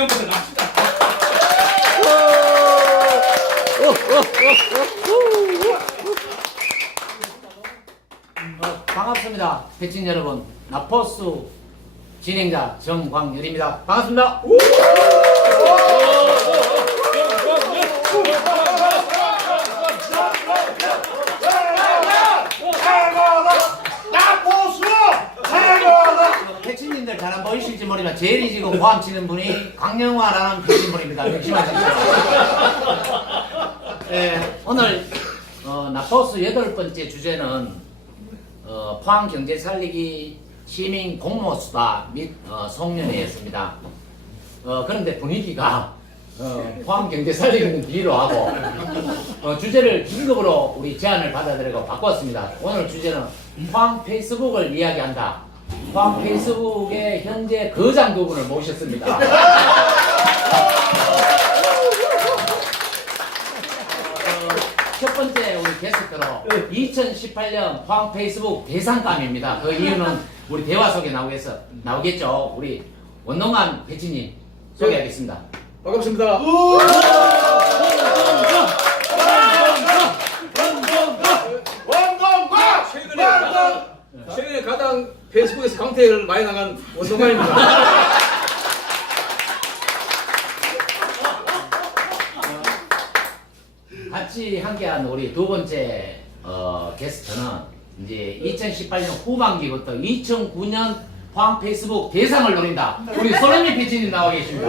어, 반갑습니다. 백진 여러분. 나포스 진행자 정광열입니다. 반갑습니다. 백진님들 잘 안 모르지만 제일이 지금 호함 치는 분이 강영화라는 백진분입니다. 명심하십시오. 예, 오늘 어, 나포스 여덟 번째 주제는 어, 포항 경제 살리기 시민 공모 수다 및 어, 송년회였습니다. 어, 그런데 분위기가 어, 포항 경제 살리기는 뒤로 하고 어, 주제를 긴급으로 우리 제안을 받아들이고 바꿨습니다. 오늘 주제는 포항 페이스북을 이야기한다. 포항 페이스북의 현재 거장 두 분을 모셨습니다. 어, 첫 번째 우리 게스트로 2018년 포항 페이스북 대상감입니다. 그 이유는 우리 대화 속에 나오겠어, 나오겠죠. 우리 원동환 배치님 소개하겠습니다. 반갑습니다. 원동과 최근에 가장, 최근에 가장 페이스북에서 강퇴를 많이 나간 원동만입니다. 같이 함께한 우리 두 번째 어, 게스트는 이제 2018년 후반기부터 2009년 포항 페이스북 대상을 노린다. 우리 소래미 배치님 나와 계십니다.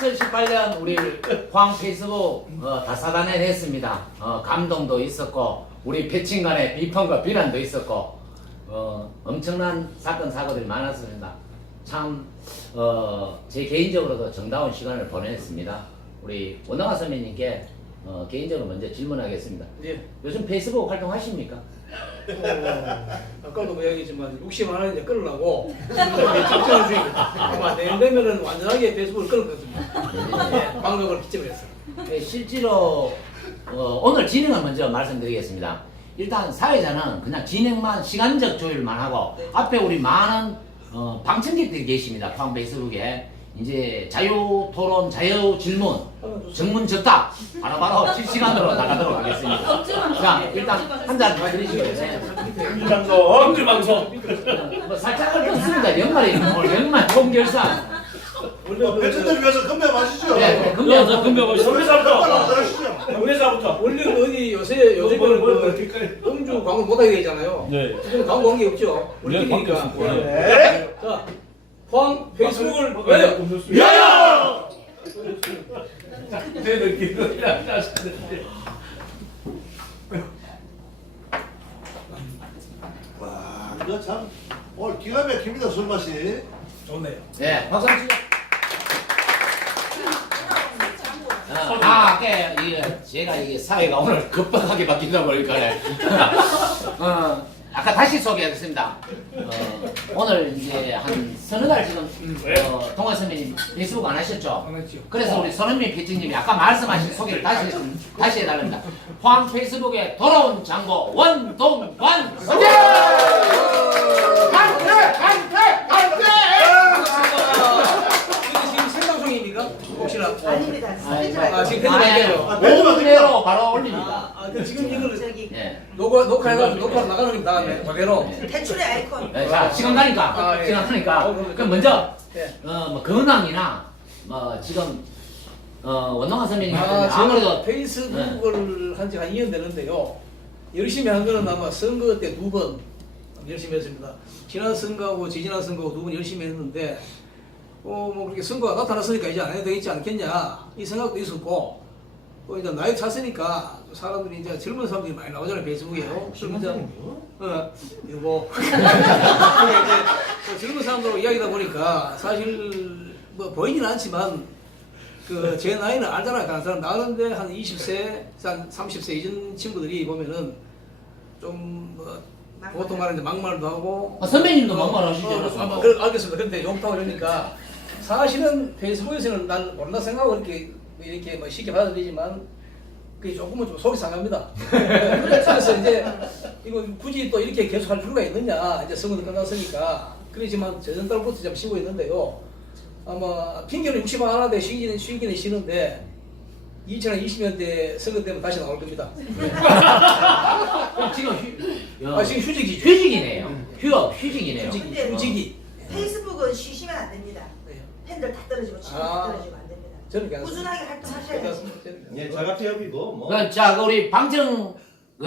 2018년 우리 포항 페이스북 어, 다사다난했습니다. 어, 감동도 있었고 우리 배친 간의 비판과 비난도 있었고 어, 엄청난 사건 사고들이 많았습니다. 참, 어, 제 개인적으로도 정다운 시간을 보냈습니다. 우리 원동아 선배님께 어, 개인적으로 먼저 질문하겠습니다. 예. 요즘 페이스북 활동하십니까? 어, 아까도 뭐 이야기했지만 60만 원 이제 끊으려고 지금 이제 작전 중입니다. 아마 내일 되면은 완전하게 페이스북을 끊을 것 같습니다. 예, 방법을 기점을 했어요. 예, 실제로 어, 오늘 진행을 먼저 말씀드리겠습니다. 일단 사회자는 그냥 진행만 시간적 조율만 하고 앞에 우리 많은 어, 방청객들이 계십니다. 포항 페이스북에 이제 자유 토론, 자유 질문, 정문 적답 바로바로 실시간으로 나가도록 하겠습니다. 자 일단 한잔 드리시고 방송 엄지 방송 뭐 살짝을 끊습니다. 연말이 오늘 연말 동결산. 원래 배천들 위해서 건배 마시죠 네, 네, 금방 저 금방 건배사부터 들으시죠 경례사부터. 원래 그 어디 요새 뭐, 뭐, 뭐, 그 음주 광고 못 하게 되잖아요. 네. 지금 광고 한게 없죠. 네, 광고 우리끼리니까. 없습니다. 네 자, 포항 페이스북을 네. 왜요? 야야 내 느낌은 와 이거 참 오늘 기가 막힙니다 술 맛이 좋네요. 네, 박수 한번 치죠. 어, 아, 아까 이게 제가 이게 사회가 오늘 급박하게 바뀌다 보니까네. 어, 아까 다시 소개하겠습니다. 어, 오늘 이제 한 서너 달 지금 어, 동아 선배님 페이스북 안 하셨죠? 그래서 우리 손흥민 PD님이 아까 말씀하신 소개를 다시 다시 해달랍니다. 포항 페이스북에 돌아온 장고 원동관 소개! 강퇴! 강퇴! 강퇴! 이게 지금 생방송입니까? 혹시나? 아닙니다. 아, 지금 아니, 편집할게요. 아, 편집하세요. 오늘로 바로 올립니다. 아, 아, 근데 지금 이거를 저기 예. 녹화 녹화해가지고 녹화 나가는 게 다음에 그대로. 네. 대출의 아이콘. 네, 자, 시간 가니까, 아, 예. 시간 가니까. 어, 그럼 그럼 먼저, 예. 어, 뭐, 근황이나, 뭐, 지금, 어, 원동환 선배님 아, 같은 제가 아무래도, 페이스북을 한 지 한 2년 되는데요. 열심히 한 거는 아마 선거 때 두 번 열심히 했습니다. 지난 선거하고 지지난 선거하고 두 번 열심히 했는데, 어, 뭐 그렇게 선거가 나타났으니까 이제 안 해도 되겠지 않겠냐, 이 생각도 있었고, 또 이제 나이 찼으니까 사람들이 이제 젊은 사람들이 많이 나오잖아요, 페이스북에요. 그러면 이제, 어, 이거. 이제 젊은 사람들하고 이야기다 보니까 사실 뭐 보이진 않지만 그 제 나이는 알잖아요. 다른 사람 나는데 한 20세, 한 30세 이전 친구들이 보면은 좀 뭐 보통 말하는 막말도 하고 아, 선배님도 어, 막말 하시잖아요. 어, 아, 그, 알겠습니다. 근데 욕하고 이러니까 사실은 페이스북에서는 난 모른다 생각하고 이렇게 이렇게 뭐 쉽게 받아들이지만 그게 조금은 좀 속이 상합니다. 그래서 이제 이거 굳이 또 이렇게 계속 할 필요가 있느냐 이제 선거도 끝났으니까 그렇지만 저전달부터 좀 쉬고 있는데요. 아마 핑계는 60만 하나 돼 쉬기는 쉬기는 쉬는데 2020년대 선거 때면 다시 나올 겁니다. 지금 휴, 어, 아 지금 휴직이죠. 휴직이네요. 휴업, 휴직이네요. 휴직, 근데 뭐- 휴직이. 페이스북은 쉬시면 안 됩니다. 네. 팬들 다 떨어지고 친구 아. 다 떨어지고 안 됩니다. 저는 그냥 꾸준하게 활동하셔야 되지. 예, 자가퇴업이고 뭐. 그, 자, 그 우리 방청, 그,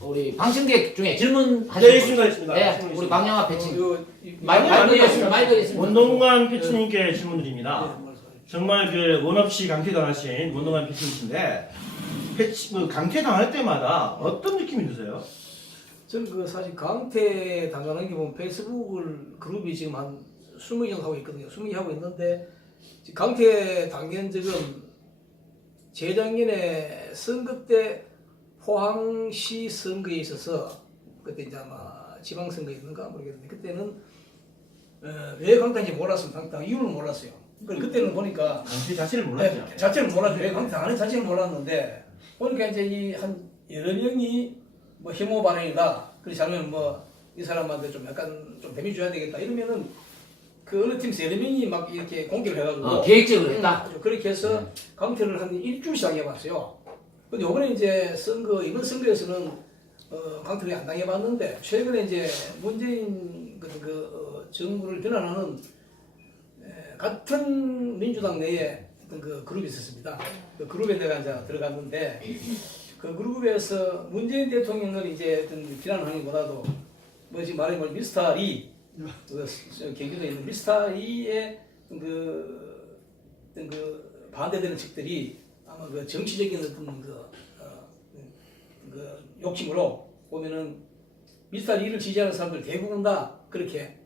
우리 방청객 중에 질문 네, 하실 분? 있습니다, 있습니다. 네, 질문 우리 있습니다. 배치. 어, 이- 마이크 많이 마이크 많이 있습니다. 원동관 피치님께 질문드립니다. 네. 정말 그 원없이 강퇴당하신 원동관 피치님이신데 패치 뭐 강퇴당할 때마다 어떤 느낌이 드세요? 저는 그 사실 강퇴 당하는 게 보면 페이스북을 그룹이 지금 한 20개 정도 하고 있거든요. 20개 하고 있는데 지금 강퇴 당한 적은 재작년에 선거 때 포항시 선거에 있어서 그때 이제 아마 지방선거였는가 모르겠는데 그때는 어, 왜 강퇴인지 몰랐습니다. 강퇴 이유를 몰랐어요. 그러니까 그때는 보니까 강퇴 자체를 몰랐죠. 네, 자체를 몰랐죠. 왜 강퇴 안는 자체를 몰랐는데 보니까 이제 이 한 여러 명이 뭐 혐오 반응이다. 그렇지 않으면 뭐 이 사람한테 좀 약간 좀 데미 줘야 되겠다. 이러면은 그 어느 팀에서 여러 명이 막 이렇게 공격을 해가지고 어, 계획적으로 했다. 음, 그렇게 해서 강퇴를 한 일주일씩 당해봤어요. 근데 이번에 이제 선거 이번 선거에서는 어, 강퇴를 안 당해봤는데 최근에 이제 문재인 그, 그 어, 정부를 비난하는 에, 같은 민주당 내에 어떤 그 그룹이 있었습니다. 그 그룹에 내가 이제 들어갔는데 그 그룹에서 문재인 대통령을 이제 어떤 비난하기보다도 뭐 지금 말하면 미스터 리, 경기도에 있는 미스터 어떤 그그 반대되는 측들이 아마 그 정치적인 어떤 그, 어, 그 욕심으로 보면은 미스터 리를 지지하는 사람들 대부분 다 그렇게 에,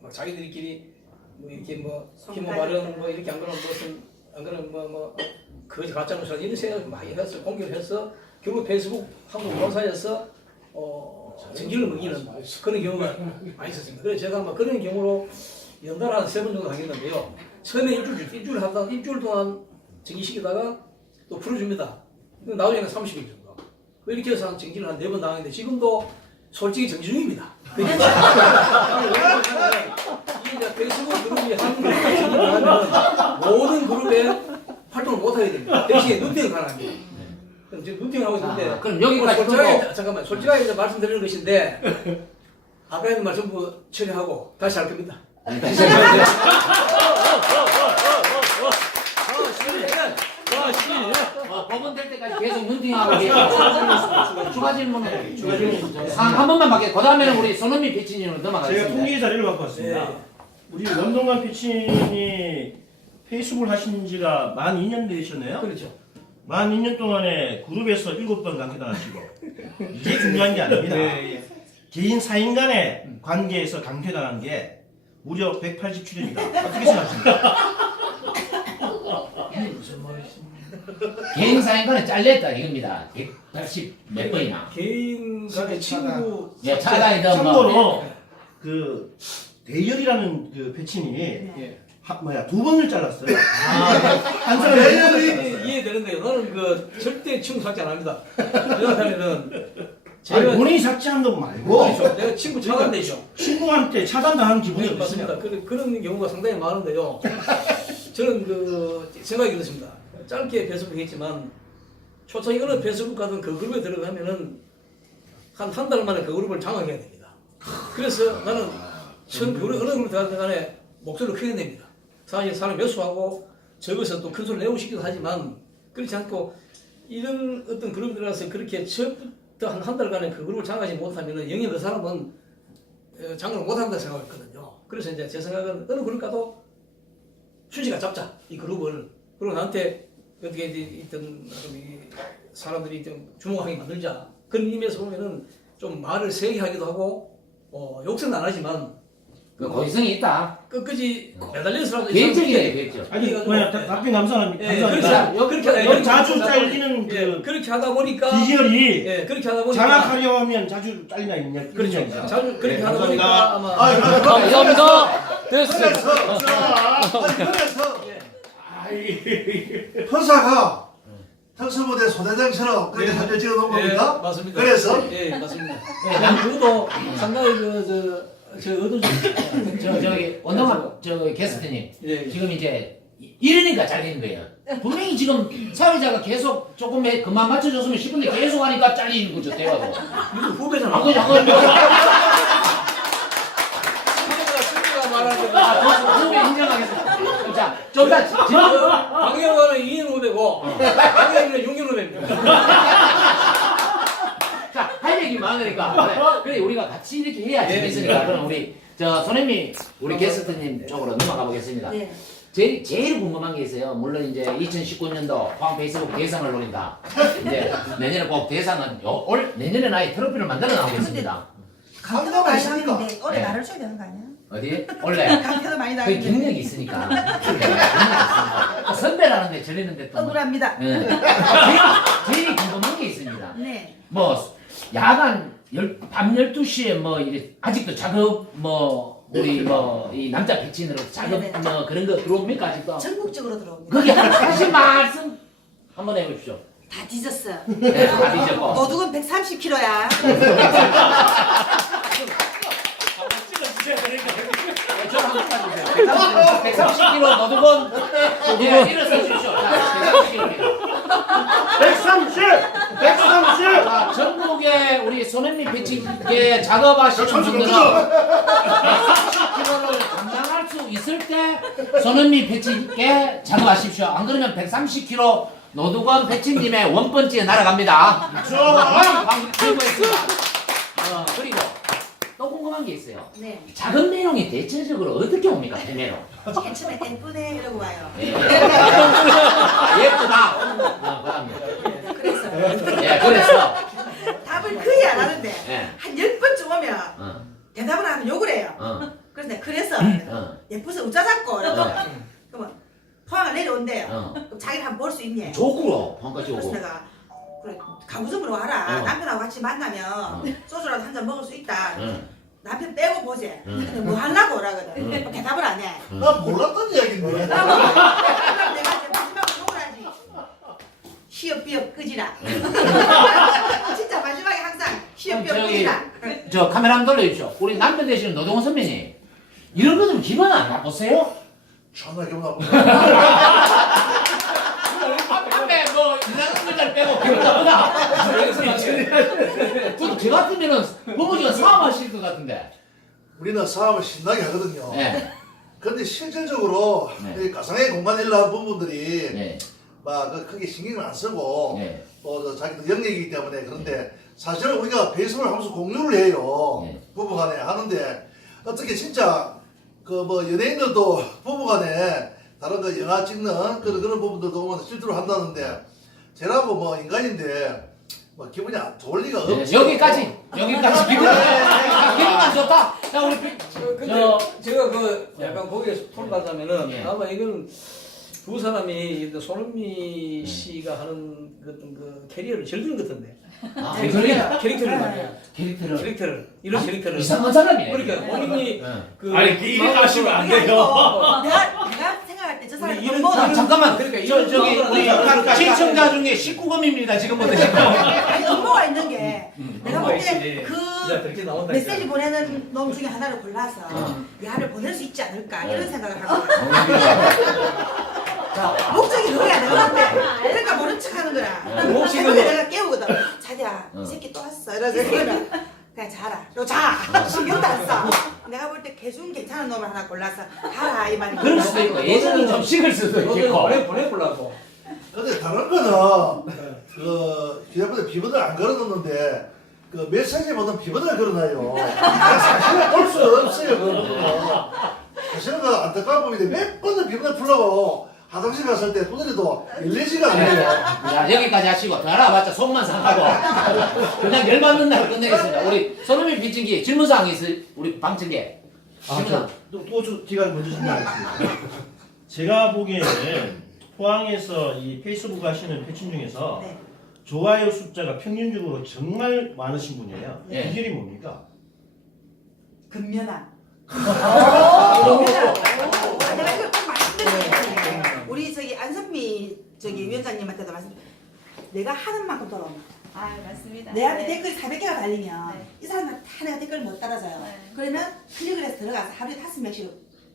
막 자기들끼리 뭐 이렇게 뭐 힘모 발언 뭐 이렇게 안 그러면 무슨 안 그러면 뭐뭐 거짓 가짜 뉴스 이런 생각을 많이 해서 공격을 해서 결국 페이스북 한국 본사에서 어 정지를 먹이는 그런 경우가 많이 있었습니다. 그래서 제가 아마 그런 경우로 연달아 한 세 번 정도 당했는데요. 처음에 일주일 일주일 하다 일주일 동안 정지시키다가 또 풀어줍니다. 나중에는 30일 정도. 그 이렇게 해서 한 정지를 한 네번 당했는데 지금도 솔직히 정지 중입니다. 이 이제 페이스북 그룹이 한 정지를 하면 모든 그룹에 활동을 못 하게 됩니다. 대신에 눈팅을 가능합니다. 그럼 지금 눈팅을 하고 있는데 아, 그럼 여기까지 솔직하게 끊고. 잠깐만 솔직하게 이제 말씀드리는 것인데 아까 했는 말 전부 처리하고 다시 할 겁니다. 어, 법원 될 때까지 계속 눈팅하고 계속 추가 질문을 추가 질문 한 번만 받게 그 다음에는 우리 손흥민 배치님으로 제가 넘어가겠습니다. 통계 자료를 갖고 왔습니다. 네. 우리 원동관 피치님이 페이스북을 하신 지가 만 2년 되셨네요. 그렇죠. 만 2년 동안에 그룹에서 7번 강퇴당하시고 이게 중요한 게 아닙니다. 개인 사인 간의 관계에서 강퇴당한 게 무려 187일이다. 어떻게 생각하십니까? 무슨 말이십니까? 개인 사인과는 잘렸다 이겁니다. 180 몇 번이나. 개인 간의 친구 예, 차단이든 뭐. 참고로 그 대열이라는 그 배치님이 예. 하, 뭐야 두 번을 잘랐어요. 한 아, 사람이 대열이 이해되는데요. 나는 그 절대 친구 삭제 안 합니다. 왜냐하면은 아니 제가 본인이 삭제한 거 말고 그렇죠. 내가 친구 차단되죠. 친구한테 차단당한 기분이 네, 어떠세요? 맞습니다. 그런, 그런 경우가 상당히 많은데요. 저는 그 생각이 그렇습니다. 짧게 페이스북 했지만 초창기 어느 페이스북 가든 그 그룹에 들어가면은 한 한 달 만에 그 그룹을 장악해야 됩니다. 그래서 나는 처음 그 어느 그룹 들어가든 간에 목소리를 크게 냅니다. 사실 사람 몇수하고 적어서 또 큰 소리 내고 싶기도 하지만 그렇지 않고 이런 어떤 그룹 들어가서 그렇게 처음부터 한 한 달간에 그 그룹을 장악하지 못하면은 영영 그 사람은 어, 장을 못한다 생각했거든요. 그래서 이제 제 생각은 어느 그룹 가도 순시가 잡자 이 그룹을 그리고 나한테 어떻게 있던 사람들이 좀 주목하게 만들자 그런 의미에서 보면은 좀 말을 세게 하기도 하고 어, 욕설은 안 하지만 그 고의성이 있다. 끝까지 매달리는 사람도 계획적이네, 계획적. 아니 뭐야 다- 답변 감사합니다. 예, 감사합니다. 그렇죠. 그렇게 하다 여기 자주 잘리는 예, 그 그렇게 하다 보니까 비결이 예, 그렇게 하다 보니까 장악하려 하면 자주 잘리나 있냐 그렇죠. 자주 그렇게 네, 하다. 보니까 아마 아, 감사합니다. 됐어. 그래서 자, 아니, 그래서 헌사가 특수부대 소대장처럼 그렇게 네. 사진 찍어 놓은 예, 겁니까? 맞습니다. 그래서 예, 맞습니다. 예, 난 그것도 상당히 그, 저, 저 의도 좀. 저 저기 원동아 저 게스트님 예, 지금 이제 이- 이러니까 잘리는 거예요. 분명히 지금 사회자가 계속 조금 해- 그만 맞춰줬으면 싶은데 계속 하니까 잘리는 거죠 대화도. 이거 후배잖아. 안 그죠. 후배가 승리가 말하는 거. 아, 저 후배 인정하겠습니다. 자, 좀더 지금 방영관은 2인 후배고, 방영이는 6인 후배입니다. 얘기 많으니까. 그래, 그래 우리가 같이 이렇게 해야 재밌으니까. 그럼 우리 저 손혜미 우리 게스트님 쪽으로 넘어가 보겠습니다. 네. 제일 제일 궁금한 게 있어요. 물론 이제 2019년도 포항 페이스북 대상을 노린다. 이제 내년에 꼭 대상은 요, 올 내년에 아예 트로피를 만들어 나오겠습니다. 강태도 많이 있으니까. 나는데 올해 네. 나를 쳐야 되는 거 아니야? 어디? 원래 강태도 많이 그 나는데 경력이 있으니까. 네, 경력이 있으니까. 또 선배라는데 저리는데 또. 뭐. 억울합니다. 예. 제일, 제일 궁금한 게 있습니다. 네. 뭐 야간 열, 밤 12시에 뭐 이래 아직도 작업 뭐 우리 뭐 이 남자 백친으로 작업 네, 네. 뭐 그런 거 들어옵니까 아직도? 전국적으로 들어옵니다. 거기 다시 말씀 한번 해보십시오. 다 뒤졌어. 네, 다 뒤졌고. 도둑은 130kg야. 네, 저를 한번 따주세요. 130kg 너두건 예, 일어서 주십시오. 자, 130kg. 130! 130! 자, 전국에 우리 손흥민 배치게 작업하시는 분들은 130kg를 감당할 수 있을 때 손흥민 배치게 작업하십시오. 안 그러면 130kg 노두건 배치님의 원번지에 날아갑니다. 방금 제보했습니다. 어, 그리고 또 궁금한 게 있어요. 네. 작은 메롱이 대체적으로 어떻게 옵니까, 대메롱? 맨 처음에 예쁘네 이러고 와요. 예. 아, 예쁘다. 어, 그다음에. 그래서 예, 그래서. 답을 거의 안 하는데 예. 한 열 번쯤 오면 어, 대답을 안 하면 욕을 해요. 어, 그래서 내가 그래서 어, 예뻐서 웃자잡고 어. 그러면 포항을 내려온대요. 어. 그럼 자기를 한번 볼 수 있니? 조구로 방까지 그래서 오고. 내가 그래 가구점으로 와라. 어. 남편하고 같이 만나면 소주라도 한 잔 먹을 수 있다. 응. 남편 빼고 보지. 응. 근데 뭐 하려고 오라거든. 응. 그럼 대답을 안 해. 난 몰랐던 이야기인데. 그럼 내가 이제 마지막으로 욕을 하지. 시업 비업 끄지라. 진짜 마지막에 항상 시업 비업 저기- 끄지라. 저 카메라 한번 돌려주십시오. 우리 남편 되시는 노동원 선배님. 이런 거 좀 기분 안 나쁘세요? 존나 기분 나쁘다. 담배 뭐 이상한 글자를 빼고 기분 나쁘다. 저도 저 같으면은 부모지가 사업하실 것 같은데. 우리는 사업을 신나게 하거든요. 네. 근데 실질적으로 네. 이 가상의 공간 일을 하는 부분들이 네. 막그 크게 신경을 안 쓰고 네. 또저 자기도 영역이기 때문에 그런데 사실은 우리가 배송을 하면서 공유를 해요. 네. 부부간에 하는데 어떻게 진짜 그 뭐 연예인들도 부부간에 다른 그 영화 찍는 그런 그런 부분들도 오면 실제로 한다는데 제라고 뭐 인간인데 뭐 기분이 안 좋을 리가 없죠. 네, 여기까지. 여기까지 기분. 기분만 좋다. 자 우리 비- 근데 저- 제가 그 약간 거기에서 풀어가자면은 예. 아마 이건 두 사람이 손흥민 씨가 하는 그 어떤 그 캐리어를 즐기는 것 같은데 아, 그래. 캐릭터를 말이야 캐릭터를 캐릭터를 이런 캐릭터를 이상한 사람이네. 그러니까 본인이 네. 그 아니, 이렇게 하시면 안 그게 돼요. 아니고 내가 내가 생각할 때 저 사람이 이런- 돈 자, 잠깐만. 그러니까 저 이런 저기 마음으로 우리 시청자 중에 19금입니다. 지금부터 19금. 아니 업무가 있는 게 내가 볼 있지. 때그 진짜 그렇게 나온다 메시지 보내는 놈 중에 하나를 골라서 어. 야를 보낼 수 있지 않을까 네. 이런 생각을 하고 자 목적이 그거야 내가 볼때 그러니까 모른 척 하는 거야 네. 목적이 근데 그거. 내가 깨우거든 자기야 어. 이 새끼 또 왔어 이러서 그러면 그냥 자라 너 자 신경도 안써 내가 볼 때 개중 괜찮은 놈을 하나 골라서 가라 이 말이 그럴 수도 있고 예전이 좀 식을 수도 너도 있고. 보내 보내보려고 근데 다른 거는 그 기자분들 비번을 안 걸어놓는데 그 메시지 보면 비번을 걸어놔요. 사실은 볼수 없어요 그거는. 사실은 그 안타까운 부분인데 몇 번을 비번을 풀라고 화장실 갔을 때 두드려도 열리지가 않아요. 자 여기까지 하시고 더 알아봤자 속만 상하고 그냥 열받는 날 끝내겠습니다. 우리 손흥민 비친기 질문사항이 있을 우리 방청객. 아, 저, 또, 또 저- 제가 먼저 질문하겠습니다. 제가 보기에는 포항에서 이 페이스북 하시는 패친 중에서 네. 좋아요 숫자가 평균적으로 정말 많으신 분이에요. 예. 비결이 뭡니까? 근면함. 근면함. 아, 내가 이걸 꼭 말씀드리는 우리 저기 저기 위원장님한테도 말씀. 내가 하는 만큼 돌아온다. 아 맞습니다. 내한테 네. 댓글이 400개가 달리면 네. 이 사람은 다 내가 댓글을 못 따라줘요. 네. 그러면 클릭을 해서 들어가서 하루에 다섯 명씩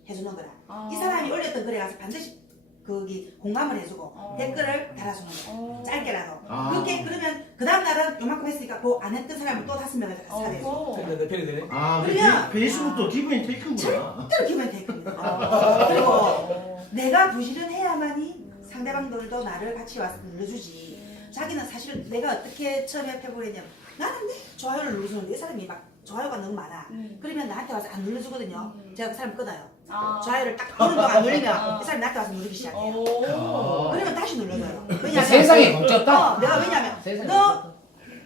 해주는 거라. 어. 이 사람이 올렸던 글에 가서 반드시 거기 공감을 해주고 어. 댓글을 달아주는 거야. 어. 짧게라도. 아. 그렇게 그러면 그 다음 날은 요만큼 했으니까 그 안 했던 사람을 또 다섯 명을 어. 사대줘. 어. 내 편이 되네. 아, 그러면- 페- 페이스북도 기분이 테이크구나. 절대로 기분 댓글입니다. 어. 그리고 내가 부지런해야만이 상대방들도 나를 같이 와서 눌러주지. 자기는 사실 내가 어떻게 처음에 해보랬냐면 나는 내 좋아요를 눌러주는데 이 사람이 막 좋아요가 너무 많아. 음. 그러면 나한테 와서 안 눌러주거든요. 음. 제가 그 사람 끊어요. 아. 좋아요를 딱 보는 동안 안 눌리면 아. 이 사람이 나한테 와서 누르기 시작해요. 오. 그러면 다시 눌러줘요. 왜냐면 아. 세상에 걱정다. 어, 내가 왜냐면 세상에 너.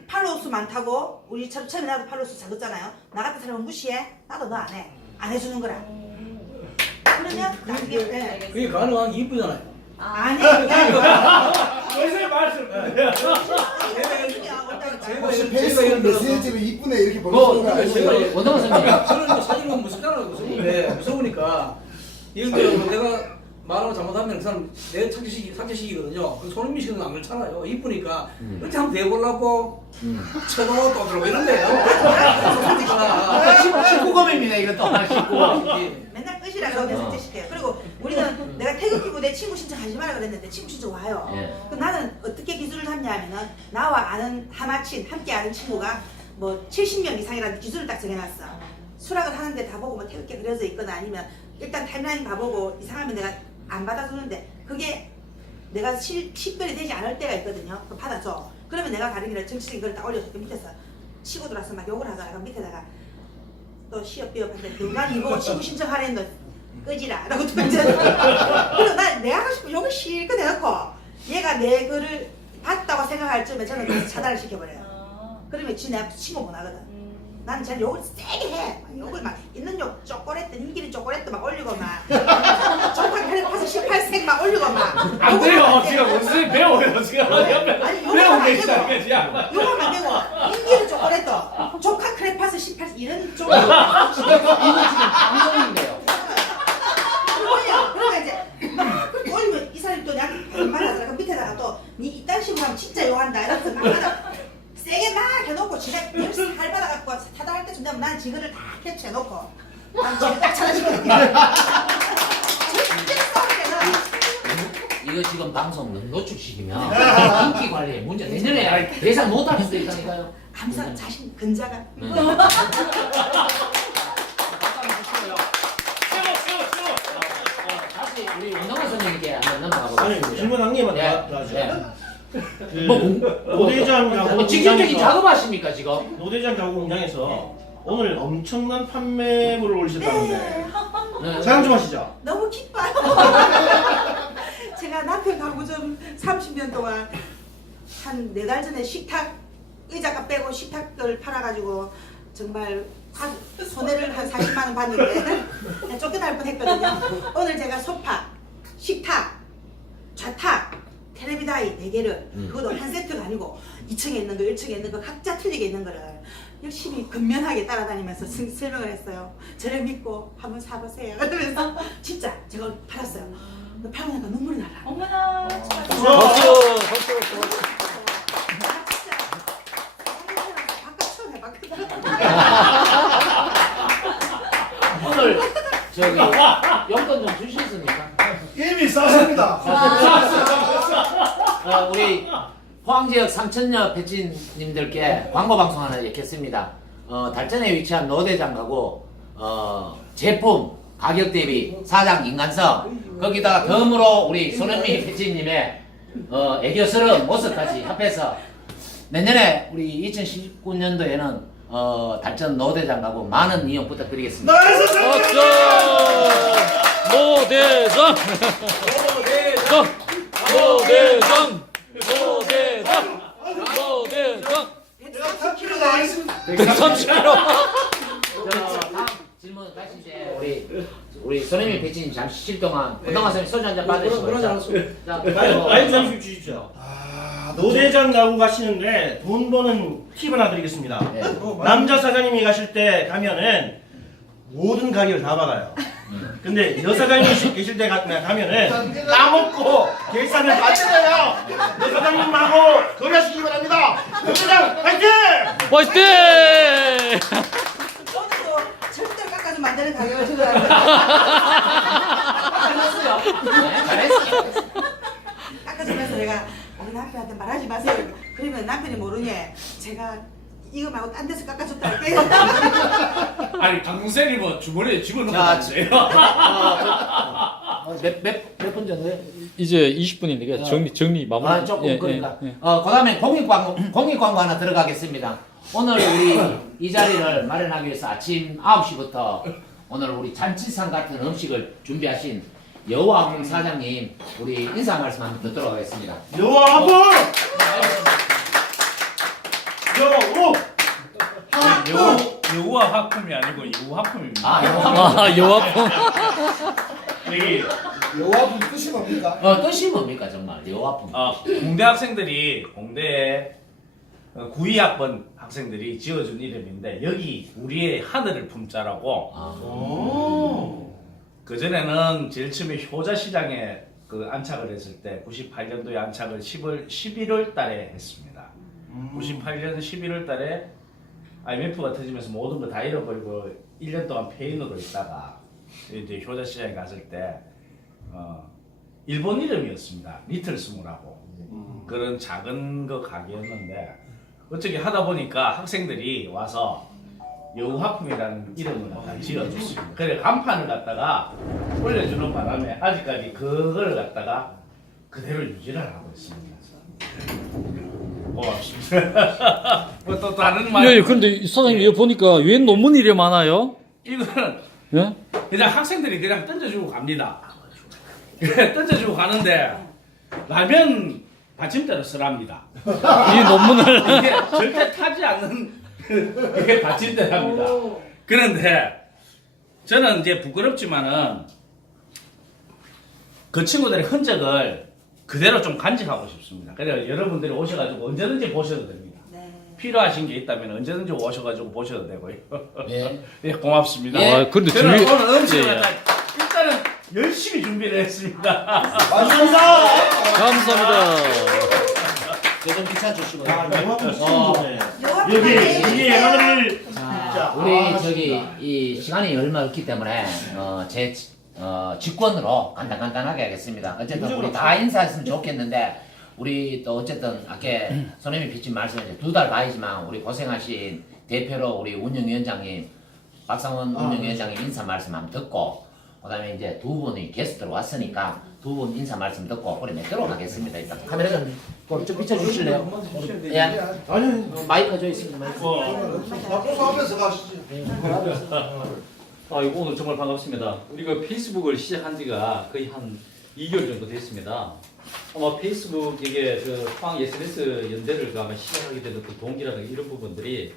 팔로우 수 많다고 우리처럼 처음에 나도 팔로우 수 작았잖아요. 나 같은 사람은 무시해. 나도 너 안 해. 안 해주는 거라. 그러면 나중에 네. 그게 가능한 게 이쁘잖아요. 아니 요새 말씀. 혹시 페이스북 메시지로 이쁘네 이렇게 그, 보내주는 거 아니에요? 그- 원동원 선생님. 저는 이제 사진 보면 무섭잖아요. 무서운데 무서우니까 예를 들어 뭐 내가 말을 잘못하면 그 사람 내 삭제시기 삭제시키거든요. 그 손흥민 씨는 안 그렇잖아요. 이쁘니까 음. 이렇게 한번 대보려고 음. 쳐도 또 들어오고 이런데요. 아, 19금입니다, 이것도. 19금. 맨날 끝이라 그러면 삭제시켜요. 그리고 우리는 내가 태극기고 내 친구 신청하지 마라 그랬는데 친구 신청 와요. 예. 그럼 나는 어떻게 기술을 잡냐면은 나와 아는 하마친 함께 아는 친구가 뭐 70명 이상이라는 기술을 딱 정해놨어. 수락을 하는데 다 보고 뭐 태극기 그려져 있거나 아니면 일단 타임라인 봐보고 이상하면 내가 안 받아주는데 그게 내가 실, 식별이 되지 않을 때가 있거든요. 그럼 받아줘. 그러면 내가 길을 정치적인 걸 딱 올려서 그 밑에서 치고 들어와서 막 욕을 하잖아. 그럼 밑에다가 또 시업 비업한데 누가 이거 친구 신청하래 너 끄지라 라고 또 이제 그리고 난 내가 하고 싶은 욕을 실컷 해놓고 얘가 내 글을 봤다고 생각할 쯤에 저는 다시 차단을 시켜버려요. 아. 그러면 지 내가 친구 못 하거든. 음. 나는 잘 욕을 세게 해. 막 욕을 막 있는 욕 초콜릿 인기리 초콜릿 막 올리고 막 조카 그래 파서 18색 막 올리고 막 안 욕을 돼요. 안 지금 돼. 무슨 배워요. 지금 옆에 아니 욕을 배우고 안 계시다니까 되고 지금. 욕하면 안 되고 인기리 초콜릿 조카 크레파스 18색 이런 쪽으로 이거 지금 방송인데요. 그거야. 그러니까 이제 막 그렇게 올리면 이 사람이 또 나한테 반말하잖아. 그럼 밑에다가 또니 이딴 식으로 하면 진짜 욕한다. 이러면서 막 하다 세게 막 해놓고 지가 열심히 할 받아갖고 타다할 때쯤 되면 난 지그를 다 캐치해 놓고 난 지금 딱 찾아주거든요. 절대 싸우게 는 이거 지금 방송 노축시키면 인기 관리에 문제 내년에 예상 못할 수도 있다니까요. 항상 자신 근자가 네. 다시 우리 원동원 선생님께 한번 넘어가 아니, 보겠습니다. 질문 한 개만 예. 더 하죠. 예. 그 뭐, 뭐, 노대장하고 뭐 직접적인 공장에서- 작업하십니까 지금? 노대장 가구 공장에서 오늘 엄청난 판매물을 올리셨다는데 네. 자랑 좀 하시죠. 너무 기뻐요. 제가 남편 가구 좀 30년 동안 한 네 달 전에 식탁 의자가 빼고 식탁을 팔아가지고 정말 화- 손해를 한 40만 원 봤는데 쫓겨날 뻔했거든요. 오늘 제가 소파, 식탁, 좌탁, 텔레비다이 네 개를 음. 그것도 한 세트가 아니고 2층에 있는 거, 1층에 있는 거 각자 틀리게 있는 거를 열심히 근면하게 따라다니면서 승- 설명을 했어요. 저를 믿고 한번 사보세요. 그러면서 진짜 제가 팔았어요. 팔고 나니까 눈물이 날라. 어머나. 박수! 바깥 처음 해봤거든. 오늘 저기 용돈 좀 주시겠습니까? 이미 쌌습니다. 어, 우리 포항 지역 삼천여 배치님들께 광고 방송 하나 겠습니다. 어, 달전에 위치한 노대장 가고 어, 제품 가격 대비 사장 인간성 거기다가 덤으로 우리 손흥민 배치님의 어, 애교스러운 모습까지 합해서 내년에 우리 2019년도에는 어, 달전 노대장 가고 많은 이용 부탁드리겠습니다. 나이스 박수! 노대장! 노대장! 노대장! 노대장! 130kg가 130kg! 저 다음 질문 가실 때 우리 우리 손흥민 배치님 잠시 쉴 동안 건강한 선생님 소주 한잔 받으시고 그러지. 자, 뭐, 아니 잠시 주십시오. 아, 노대장 가구 가시는데 돈 버는 팁 하나 드리겠습니다. 네. 남자 사장님이 가실 때 가면은 모든 가격을 다 박아요. 근데 여사장님 계실 때 가- 가면은 까먹고 계산을 빠져요. 여사장님하고 거래하시기 바랍니다. 여사장 화이팅! 화이팅! 오늘도 절대 깎아주면 안 되는 가격을 주더라고요. 네, 잘했어. 깎아주면서 내가 우리 남편한테 말하지 마세요. 그러면 남편이 모르니 제가 이거 말고 딴 데서 깎아줬다 할게요. 아니 강동생이 뭐 주머니에 집어넣고 자, 왔어요. 몇몇몇 분 정도요? 이제 20분이니까 정리 정리 마무리. 아, 조금 예, 그러니까. 예, 예. 어, 그다음에 공익 광고 공익 광고 하나 들어가겠습니다. 오늘 우리 이 자리를 마련하기 위해서 아침 9시부터 오늘 우리 잔치상 같은 음식을 준비하신 여호와홍 사장님 우리 인사 말씀 한번 듣도록 하겠습니다. 여러분! 여우! 여우 여우와 화품이 아니고 여우 화품입니다. 아. 아 여화풍. 여기 여와분 뜻이 뭡니까? 어, 뜻이 뭡니까 정말 여호와품. 어, 공대 학생들이 공대에 어, 92학번 학생들이 지어준 이름인데 여기 우리의 하늘을 품자라고 아, 그 전에는 제일 처음에 효자 시장에 그 안착을 했을 때 98년도에 안착을 10월 11월 달에 했습니다. 98년 11월 달에 IMF가 터지면서 모든 걸 다 잃어버리고 1년 동안 폐인으로 있다가 이제 효자 시장에 갔을 때 어, 일본 이름이었습니다. 리틀 스몰하고 그런 작은 거 가게였는데 어떻게 하다 보니까 학생들이 와서 여우화품이라는 이름을 갖다 지어줬습니다. 그래 간판을 갖다가 올려주는 바람에 아직까지 그걸 갖다가 그대로 유지를 하고 있습니다. 고맙습니다. 뭐또 다른 말? 예, 근데 사장님 이거 보니까 왜 논문 이래 많아요? 이거는 예? 그냥 학생들이 그냥 던져주고 갑니다. 던져주고 가는데 라면 받침대로 쓰랍니다. 이 논문을 이게 절대 타지 않는 이게 받침대랍니다. 그런데 저는 이제 부끄럽지만은 그 친구들의 흔적을 그대로 좀 간직하고 싶습니다. 그래서 여러분들이 오셔가지고 언제든지 보셔도 됩니다. 네. 필요하신 게 있다면 언제든지 오셔가지고 보셔도 되고요. 예. 예, 고맙습니다. 예. 아, 근데 저는 준비- 오늘 음식을 예, 예. 일단은 열심히 준비를 했습니다. 감사합니다. 감사합니다. 요즘 기차 주시고. 야, 여와분 어. 수고네. 여기 여기 우리의 하늘을 자, 우리 저기 이 시간이 얼마 없기 때문에 어, 제 어, 직권으로 간단간단하게 하겠습니다. 어쨌든 우리 다 인사했으면 좋겠는데 우리 또 어쨌든 아까 손님이 비친 말씀 두달 반이지만 우리 고생하신 대표로 우리 운영위원장님 박상원 운영위원장님 인사 말씀 한번 듣고 그다음에 이제 두 분이 게스트로 왔으니까 두 분 인사 말씀 듣고 우리 맺도록 하겠습니다. 일단 카메라 좀, 좀 비춰주실래요? 예. 아니, 마이크 저 있습니다. 마이크. 나보고 앞에서 가시지. 아, 이거 오늘 정말 반갑습니다. 우리가 페이스북을 시작한 지가 거의 한 2개월 정도 됐습니다. 아마 페이스북 이게 그황 SNS 연대를 그 아마 시작하게 된 어떤 동기라든가 이런 부분들이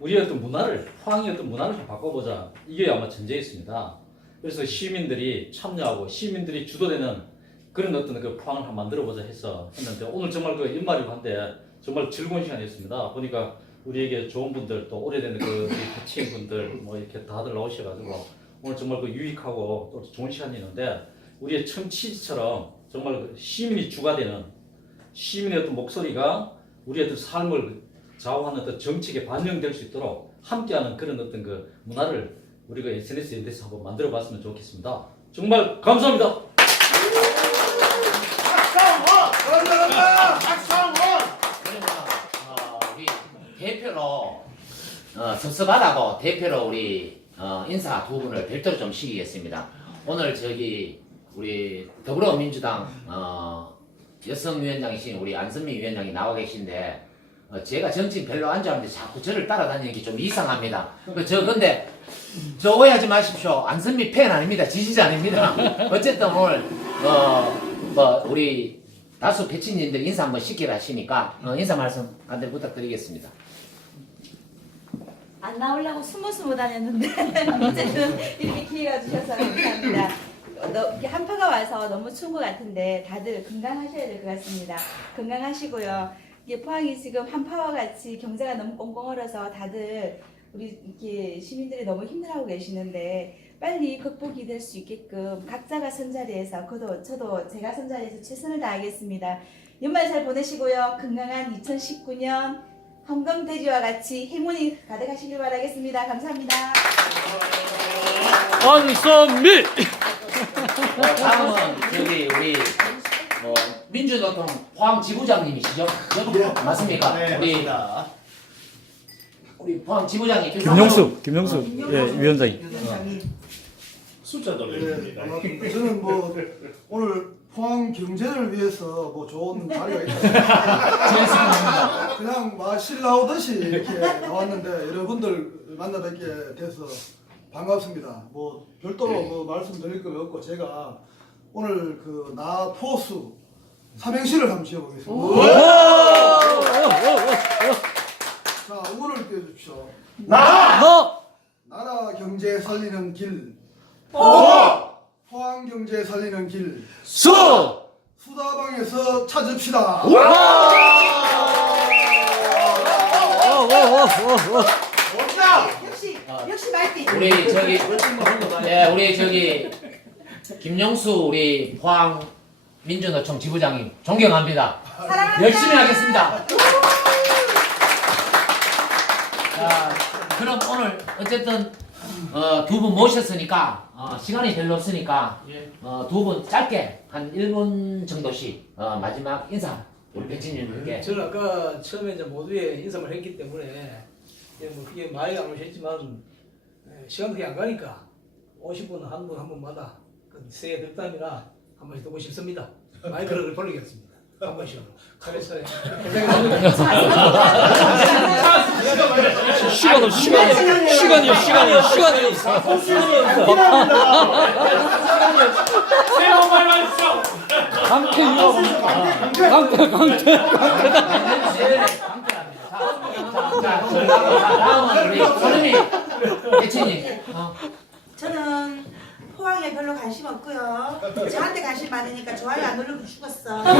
우리의 어떤 문화를, 황의 어떤 문화를 좀 바꿔보자. 이게 아마 전제였습니다. 그래서 시민들이 참여하고 시민들이 주도되는 그런 어떤 그 포항을 한번 만들어보자 해서 했는데 오늘 정말 그 연말이고 한데 정말 즐거운 시간이었습니다. 보니까 우리에게 좋은 분들 또 오래된 그 코치인 분들 뭐 이렇게 다들 나오셔가지고 오늘 정말 그 유익하고 또 좋은 시간이었는데 우리의 청취지처럼 정말 그 시민이 주가 되는 시민의 어떤 목소리가 우리의 어떤 삶을 좌우하는 어떤 정책에 반영될 수 있도록 함께하는 그런 어떤 그 문화를 우리가 SNS 연대에서 한번 만들어 봤으면 좋겠습니다. 정말 감사합니다. 그러면 어, 우리 대표로 어, 섭섭하다고 대표로 우리 어, 인사 두 분을 별도로 좀 시키겠습니다. 오늘 저기 우리 더불어민주당 어, 여성위원장이신 우리 안선미 위원장이 나와 계신데 어, 제가 정치인 별로 안 좋아하는데 자꾸 저를 따라다니는 게 좀 이상합니다. 그 저 근데 저 오해하지 마십시오. 안선미 팬 아닙니다. 지지자 아닙니다. 어쨌든 오늘 어 뭐 우리 다수 패친님들 인사 한번 시키라 하시니까 어, 인사 말씀 간단히 부탁드리겠습니다. 안 나오려고 숨어 숨어 다녔는데 어쨌든 이렇게 기회가 주셔서 감사합니다. 너, 한파가 와서 너무 추운 것 같은데 다들 건강하셔야 될 것 같습니다. 건강하시고요. 이게 포항이 지금 한파와 같이 경제가 너무 꽁꽁 얼어서 다들 우리 이렇게 시민들이 너무 힘들어하고 계시는데 빨리 극복이 될 수 있게끔 각자가 선자리에서 그도 저도 제가 선자리에서 최선을 다하겠습니다. 연말 잘 보내시고요. 건강한 2019년 황금돼지와 같이 행운이 가득하시길 바라겠습니다. 감사합니다. 안선미 어, 다음은 저기 우리 뭐 민주노총 포항 지부장님이시죠? 예. 맞습니까? 네, 우리 맞습니다. 우리 포항 지부장님 김영수 김영수 예 위원장님 숫자 예, 돌려줍니다. 반갑습니다. 저는 뭐 오늘 포항 경제를 위해서 뭐 좋은 자리가 있다. 그냥 마실 나오듯이 이렇게 나왔는데 여러분들 만나 뵙게 돼서 반갑습니다. 뭐 별도로 뭐 말씀드릴 거 없고 제가 오늘 그 나포수 삼행시를 한번 지어보겠습니다. 자, 응원을 띄워주십시오. 너 나라 경제 살리는 길. 포항 경제 살리는 길. 수! 수다방에서 찾읍시다. 역시 역시 말띠. 우리 저기 예 우리 저기 김영수 우리 포항 민주노총 지부장님 존경합니다. 사랑합니다. 열심히 하겠습니다. 자, 그럼 오늘 어쨌든 어, 두분 모셨으니까 어, 시간이 별로 없으니까 어, 두 분 짧게 한 1분 정도씩 어, 마지막 인사 우리 백진님께 저는 아까 처음에 이제 모두의 인사를 했기 때문에 이제 뭐 그게 많이 안 오셨지만 예, 시간 그게 안 가니까 오신 분한분 한 분마다 그 새해 덕담이나 한 번씩 듣고 싶습니다. 마이크를 돌리겠습니다. 한 번씩. 차례차례. 시간 없 시간 시간이요 시간이요 시간이요 새해 복 많이 받으십시오. 강태 이거 강태 강태 자, 다음은 우리 백진님 어. 저는 포항에 별로 관심 없고요. 저한테 관심 많으니까 좋아요 안 누르고 죽었어.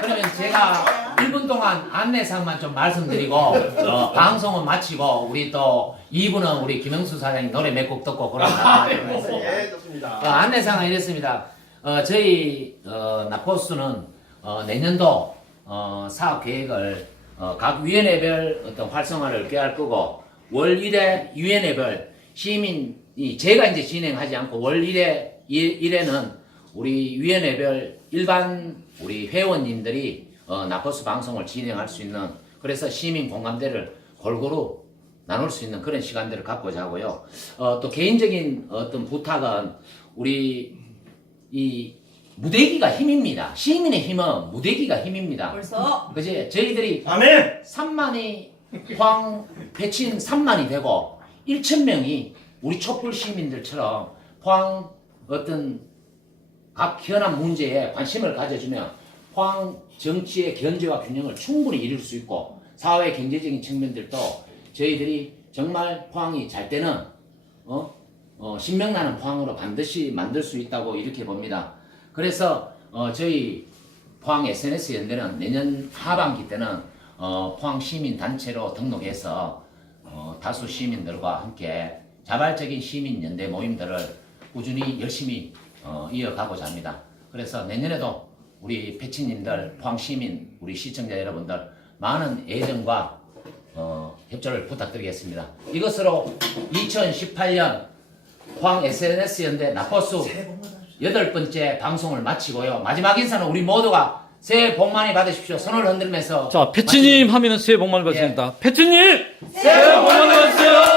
그러면 제가 1분 동안 안내사항만 좀 말씀드리고 어, 방송은 마치고 우리 또 2부는 우리 김영수 사장님 노래 몇 곡 듣고 그러나 예, 좋습니다. 어, 안내사항은 이렇습니다. 어, 저희 어, 나포스는 어, 내년도 어, 사업 계획을 어, 각 위원회별 어떤 활성화를 꾀할 거고 월 1회 위원회별 시민이 제가 이제 진행하지 않고 월 1회 1회는 우리 위원회별 일반 우리 회원님들이 어, 나포스 방송을 진행할 수 있는 그래서 시민 공감대를 골고루 나눌 수 있는 그런 시간들을 갖고자 하고요. 어, 또 개인적인 어떤 부탁은 우리 이 무대기가 힘입니다. 시민의 힘은 무대기가 힘입니다. 벌써 그지? 저희들이 아멘. 3만이 포항 배친 3만이 되고 1천 명이 우리 촛불 시민들처럼 포항 어떤 각 현안 문제에 관심을 가져주면 포항 정치의 견제와 균형을 충분히 이룰 수 있고 사회 경제적인 측면들도 저희들이 정말 포항이 잘 때는 어? 어, 신명나는 포항으로 반드시 만들 수 있다고 이렇게 봅니다. 그래서 어, 저희 포항 SNS 연대는 내년 하반기 때는 어, 포항 시민 단체로 등록해서 어, 다수 시민들과 함께 자발적인 시민 연대 모임들을 꾸준히 열심히 어, 이어가고자 합니다. 그래서 내년에도 우리 패치님들, 포항 시민, 우리 시청자 여러분들 많은 애정과 어, 협조를 부탁드리겠습니다. 이것으로 2018년 포항 SNS 연대 나포수 여덟 번째 방송을 마치고요. 마지막 인사는 우리 모두가 새해 복 많이 받으십시오. 손을 흔들면서 자 패치님 하면은 새해 복 많이 받으십니다. 패치님! 새해 복 많이 받으십시오